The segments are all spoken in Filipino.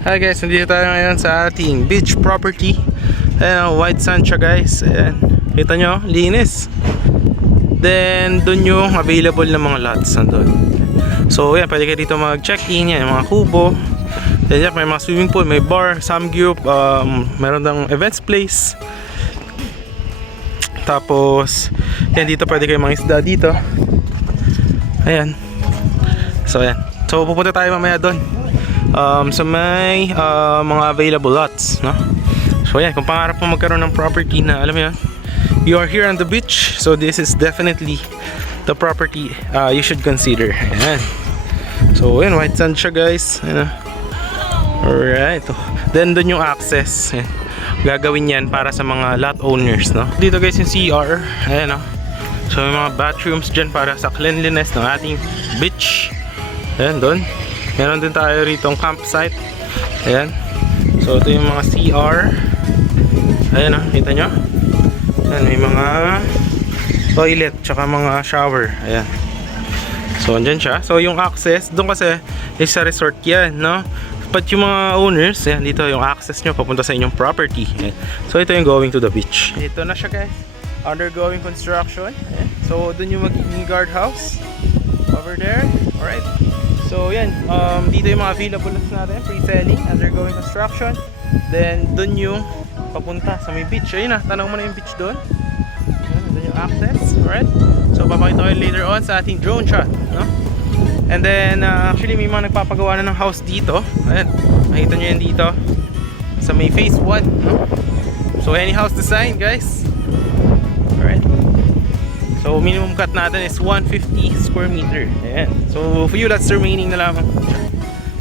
Hi guys, nandito tayo ngayon sa ating beach property. Ayan, white sand siya guys. Ayan, kita nyo, linis. Then, dun yung available na mga lots nandun. So, ayan, pwede kayo dito mag-check-in. Yan, mga kubo. Then, yan, may mga swimming pool, may bar, samgyup, meron ng events place. Tapos, yan, dito pwede kayo mga isda dito. Ayan. So, ayan. So, pupunta tayo mamaya doon. So may mga available lots, no? So yeah, kung pangarap mo magkaroon ng property na alam mo yun, you are here on the beach, so this is definitely the property you should consider. Ayan. So ayan, white sand siya guys. Ayan. Alright. Then dun yung access. Ayan. Gagawin yan para sa mga lot owners, no? Dito guys yung CR. Ayan, no? So may mga bathrooms dyan para sa cleanliness ng ating beach. Ayan, dun. Meron din tayo rito ang campsite. Ayan. So ito yung mga CR. Ayan o, kita nyo. Ayan, may mga toilet tsaka mga shower. Ayan. So andyan siya. So yung access, doon kasi is sa resort yan, no? But yung mga owners, ayan, dito yung access nyo papunta sa inyong property. Ayan. So ito yung going to the beach. Ito na siya guys. Undergoing construction. Ayan. So doon yung magiging guardhouse. Over there. Alright. So yan, dito yung mga available lots natin, pre-selling, undergoing construction. Then dun yung papunta sa may beach. Ayun na, tanong mo na yung beach dun. Dun yung access, alright. So papakita ko later on sa ating drone shot, no? And then actually may mga nagpapagawa na ng house dito. Ayan, makita nyo yan dito sa may phase 1, no? So any house design guys. Alright. So minimum cut natin is 150 square meter. Ayan. So for you that's remaining na lamang.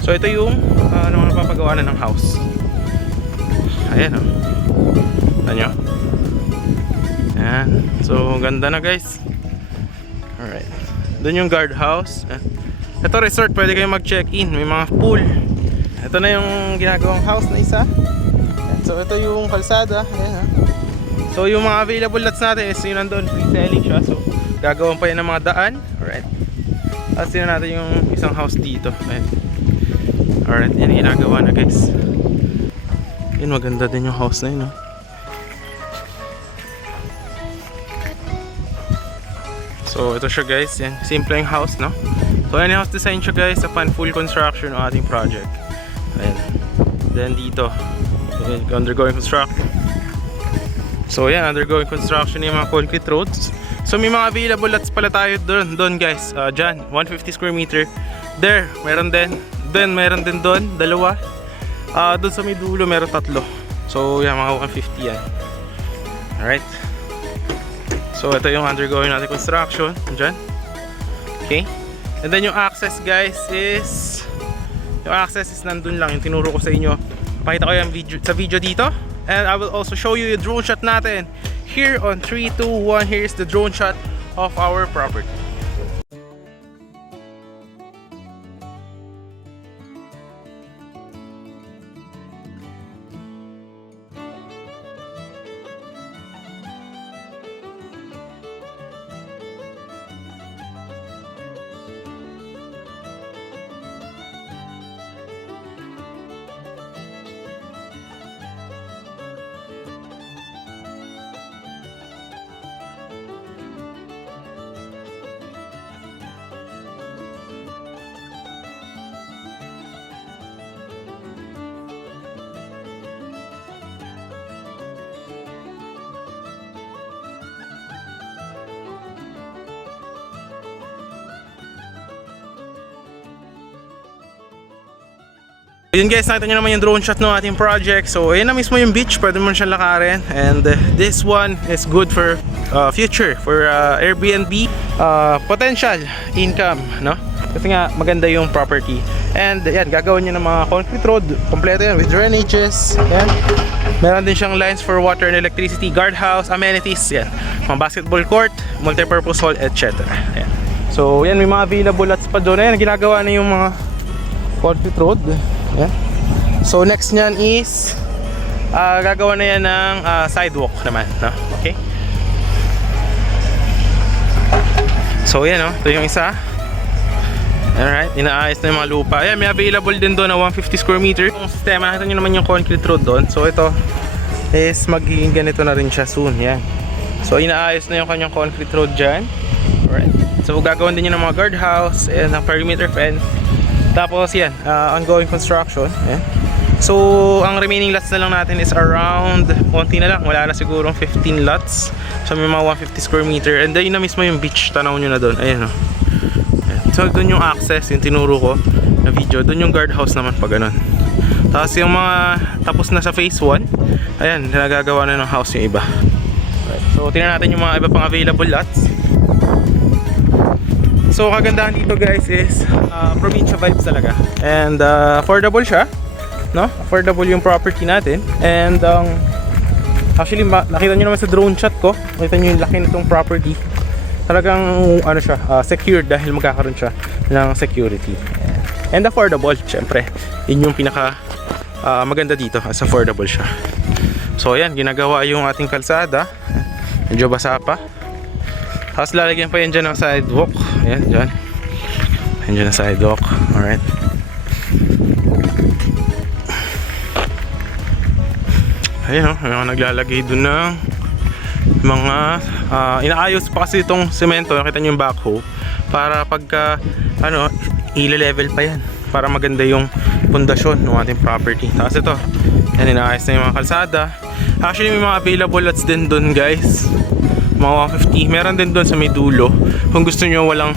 So ito yung napapagawa na ng house. Ayan o. Ayan. Ayan. So ganda na guys. Alright. Doon yung guard house. Ito resort, pwede kayong mag-check-in. May mga pool. Ito na yung ginagawang house na isa. Ayan. So ito yung kalsada. Ayan ha. So yung mga available lots natin is yun nandun, pre-selling siya. So gagawin pa yan ng mga daan. Alright. Tapos yun natin yung isang house dito. Ayan. Alright, yan ginagawa na guys. Yun, maganda din yung house na yun, no? So ito siya guys, yan. Simple yung house, no? So yan yung house design siya guys upon full construction ng ating project. Ayan. Then dito, undergoing construction. So yan, undergoing construction yung mga concrete roads. So may mga available lots pala tayo doon guys. Dyan, 150 square meter. There, meron din. Then meron din doon, dalawa. Doon sa may dulo, meron tatlo. So yan, mga 150 yan. Alright. So ito yung undergoing natin construction. Dyan. Okay. And then yung access guys is, yung access is nandun lang. Yung tinuro ko sa inyo. Pakita ko yung video, sa video dito. And I will also show you yung drone shot natin. Here on 3, 2, 1, here's the drone shot of our property. Yun guys, nakita nyo naman yung drone shot ng ating project. So ayun na mismo yung beach, pwede mo siya lakarin. And this one is good for future, for Airbnb potential income, no? Kasi nga maganda yung property. And yan, gagawin nyo ng mga concrete road, kompleto yan with drainages. Yan. Meron din siyang lines for water and electricity, guardhouse, amenities, yan. Mga basketball court, multipurpose hall, etc. Yan. So yan, may mga available lots pa doon. Ayan, ginagawa na yung mga concrete road. Yeah. So next nyan is gagawa na yan ng sidewalk naman, no? Okay. So yan, no? Ito yung isa. Alright, inaayos na yung mga lupa. Ayan, may available din doon na 150 square meter. Yung sistema, nakita nyo naman yung concrete road doon. So ito is magiging ganito na rin siya soon. Yan. So inaayos na yung kanyang concrete road dyan. Alright. So gagawin din yun ng mga guardhouse and ng perimeter fence. Tapos yan, ongoing construction. Ayan. So ang remaining lots na lang natin is around, konti na lang, wala na sigurong 15 lots. So may mga 150 square meter. And then yun na mismo yung beach, tanaw nyo na doon. Ayan o. So doon yung access, yung tinuro ko na video. Doon yung guardhouse naman pag ganun. Tapos yung mga tapos na sa phase 1, ayan, nagagawa na ng house yung iba. Right. So tingnan natin yung mga iba pang available lots. So kagandahan dito guys is provincia vibes talaga. And affordable siya, no? Affordable yung property natin. And actually nakita nyo naman sa drone shot ko, nakita nyo yung laki nitong property. Talagang ano siya, secured dahil magkakaroon siya ng security. And affordable, syempre. Yun yung pinaka maganda dito, as affordable siya. So ayan, ginagawa yung ating kalsada. Medyo basa pa. Tapos lalagyan pa yan dyan ng sidewalk. Ayan, dyan. Ayan dyan ang sidewalk. Alright. Ayan o, naglalagay dun ng mga inaayos pa kasi itong semento. Nakita nyo yung backhoe para pagka i-level pa yan para maganda yung pundasyon ng ating property. Tapos ito, yan, inaayos na yung mga kalsada. Actually may mga available lots din dun guys, mga 150. Meron din dun sa may dulo kung gusto nyo walang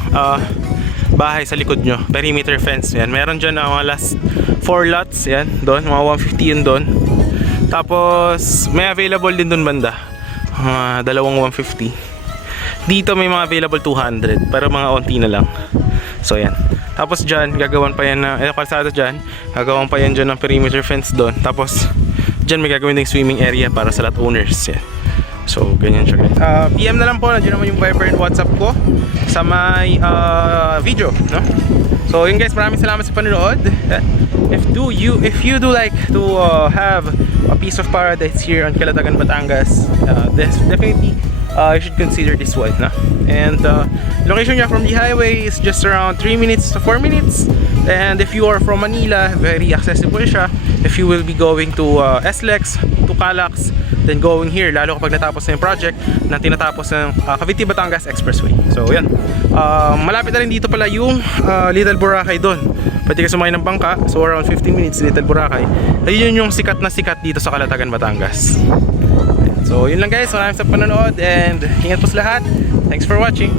bahay sa likod nyo, perimeter fence. Yan, meron dyan mga last 4 lots. Yan, doon, mga 150 yun doon. Tapos may available din dun banda, dalawang 150. Dito may mga available 200 pero mga onti na lang. So yan. Tapos dyan gagawan pa yan na kalsada dyan, gagawan pa yan dyan ng perimeter fence doon. Tapos dyan may gagawin ding swimming area para sa lot owners. Yan. So ganyan siya guys. PM na lang po, nandiyan naman yung Viber and WhatsApp ko sa may video, no? So yun guys, maraming salamat sa panonood. If you do like to have a piece of paradise here on Calatagan, Batangas, definitely you should consider this one, no? And location niya from the highway is just around 3 minutes to 4 minutes. And if you are from Manila, very accessible siya. If you will be going to SLEX, to Calax, then going here, lalo kapag natapos na yung project na tinatapos ng Cavite Batangas Expressway. So yan, malapit na rin dito pala yung Little Boracay doon. Pwede ka sumakay ng bangka, so around 15 minutes Little Boracay. Ayun yung sikat na sikat dito sa Calatagan, Batangas. So yun lang guys, maraming sa panonood and ingat po sa lahat. Thanks for watching.